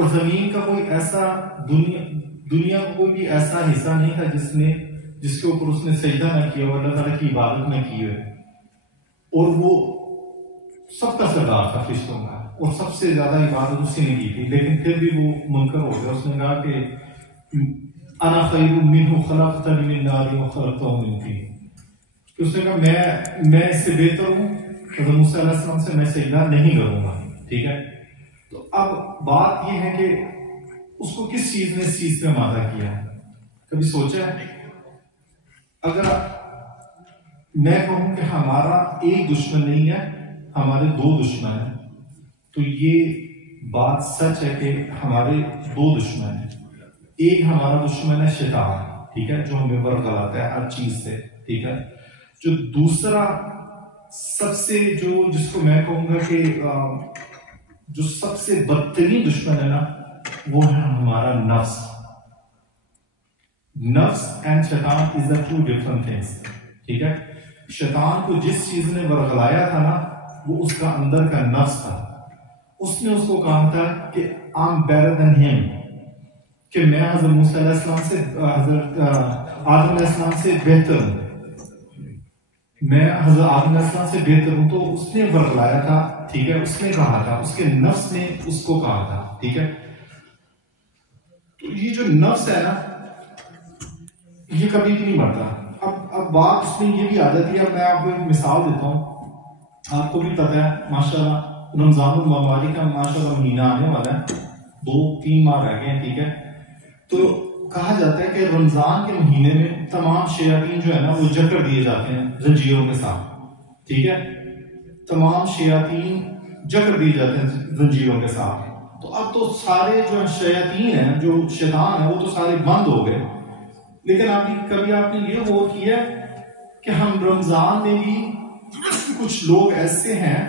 اور زمین کا کوئی ایسا دنیا کا کوئی بھی ایسا حصہ نہیں تھا جس کے اوپر اس نے سجدہ نہ کیا ہو، اللہ تعالیٰ کی عبادت نہ کی ہو. اور وہ سب کا سردار تھا فرشتوں کا، اور سب سے زیادہ عبادت اسی نے کی تھی. لیکن پھر بھی وہ منکر ہو گیا. اس نے کہا کہ انا خیر منہ خلقتنی من نار وخلقتہ من طین. اس نے کہا میں اس سے بہتر ہوں، حضرت موسیٰ علیہ السلام سے میں سجدہ نہیں کروں گا. ٹھیک ہے. تو اب بات یہ ہے کہ اس کو کس چیز نے اس چیز پہ آمادہ کیا ہے؟ کبھی سوچا ہے؟ اگر میں کہوں کہ ہمارا ایک دشمن نہیں ہے، ہمارے دو دشمن ہیں، تو یہ بات سچ ہے کہ ہمارے دو دشمن ہیں. ایک ہمارا دشمن ہے شیطان، ٹھیک ہے، جو ہمیں ورگلاتا ہے ہر چیز سے. ٹھیک ہے. جو دوسرا سب سے جس کو میں کہوں گا کہ جو سب سے بدترین دشمن ہے نا، وہ ہے ہمارا نفس. نفس اینڈ شیطان از دا ٹو ڈفرنٹ تھنگس. ٹھیک ہے. شیطان کو جس چیز نے ورگلایا تھا نا، وہ اس کا اندر کا نفس تھا. اس نے اس کو کہا تھا کہ I'm better than him، کہ میں حضرت موسیٰ علیہ السلام سے حضرت آدم علیہ السلام سے بہتر ہوں، میں حضرت آدم علیہ السلام سے بہتر ہوں. تو اس نے ورگلایا تھا. ٹھیک ہے. اس نے کہا تھا، اس کے نفس نے اس کو کہا تھا. ٹھیک ہے. تو یہ جو نفس ہے نا، یہ کبھی بھی نہیں مرتا. اب بات اس میں یہ بھی آ جاتی ہے. اب میں آپ کو ایک مثال دیتا ہوں. آپ کو بھی پتہ ہے ماشاءاللہ رمضان المبارک کا ماشاءاللہ مہینہ آنے والا ہے، 2-3 ماہ رہ گئے ہیں. ٹھیک ہے. تو کہا جاتا ہے کہ رمضان کے مہینے میں تمام شیاطین جو ہے نا وہ جکڑ دیے جاتے ہیں زنجیروں کے ساتھ. ٹھیک ہے. تمام شیاطین جکڑ دیے جاتے ہیں زنجیروں کے ساتھ. تو اب تو سارے جو شیاطین ہیں، جو شیطان ہیں، وہ تو سارے بند ہو گئے. لیکن کبھی آپ نے یہ غور کیا کہ ہم رمضان میں بھی کچھ لوگ ایسے ہیں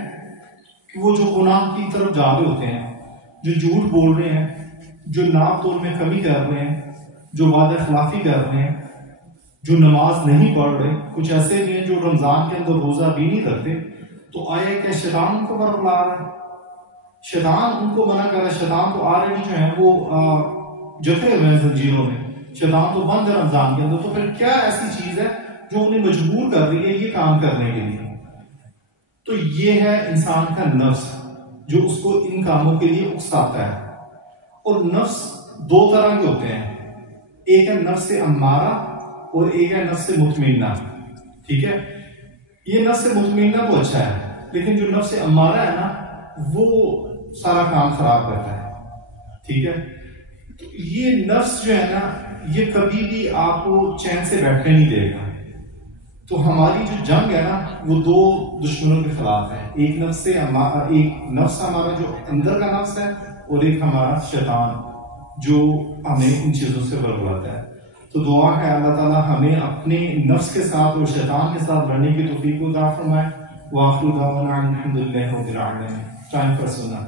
کہ وہ جو گناہ کی طرف جا رہے ہوتے ہیں، جو جھوٹ بول رہے ہیں، جو ناپ تول میں کمی کر رہے ہیں، جو وعدہ خلافی کر رہے ہیں، جو نماز نہیں پڑھ رہے. کچھ ایسے بھی ہیں جو رمضان کے اندر روزہ بھی نہیں رکھتے. تو آیا کہ شیطان ان کو ورگلا رہا ہے، شیطان ان کو منع کر رہا ہے. شیطان تو آلریڈی جو ہے وہ جکڑے ہوئے ہیں زنجیروں میں. شیطان تو بند ہے رمضان کے اندر. تو پھر کیا ایسی چیز ہے جو انہیں مجبور کر رہی ہے یہ کام کرنے کے لیے؟ تو یہ ہے انسان کا نفس جو اس کو ان کاموں کے لیے اکساتا ہے. اور نفس دو طرح کے ہوتے ہیں. ایک ہے نفس امارہ اور ایک ہے نفس مطمئنہ. ٹھیک ہے. یہ نفس مطمئنہ تو اچھا ہے، لیکن جو نفس امارہ ہے نا، وہ سارا کام خراب کرتا ہے. ٹھیک ہے. تو یہ نفس جو ہے نا، یہ کبھی بھی آپ کو چین سے بیٹھنے نہیں دے گا. تو ہماری جو جنگ ہے نا، وہ دو دشمنوں کے خلاف ہے. ایک نفس ہمارا جو اندر کا نفس ہے، اور ایک ہمارا شیطان جو ہمیں ان چیزوں سے ورگلاتا ہے. تو دعا ہے اللہ تعالیٰ ہمیں اپنے نفس کے ساتھ اور شیطان کے ساتھ لڑنے کی توفیق عطا فرمائے. وآخر دعوانا الحمد للہ رب العالمین. ٹائم پر سنا.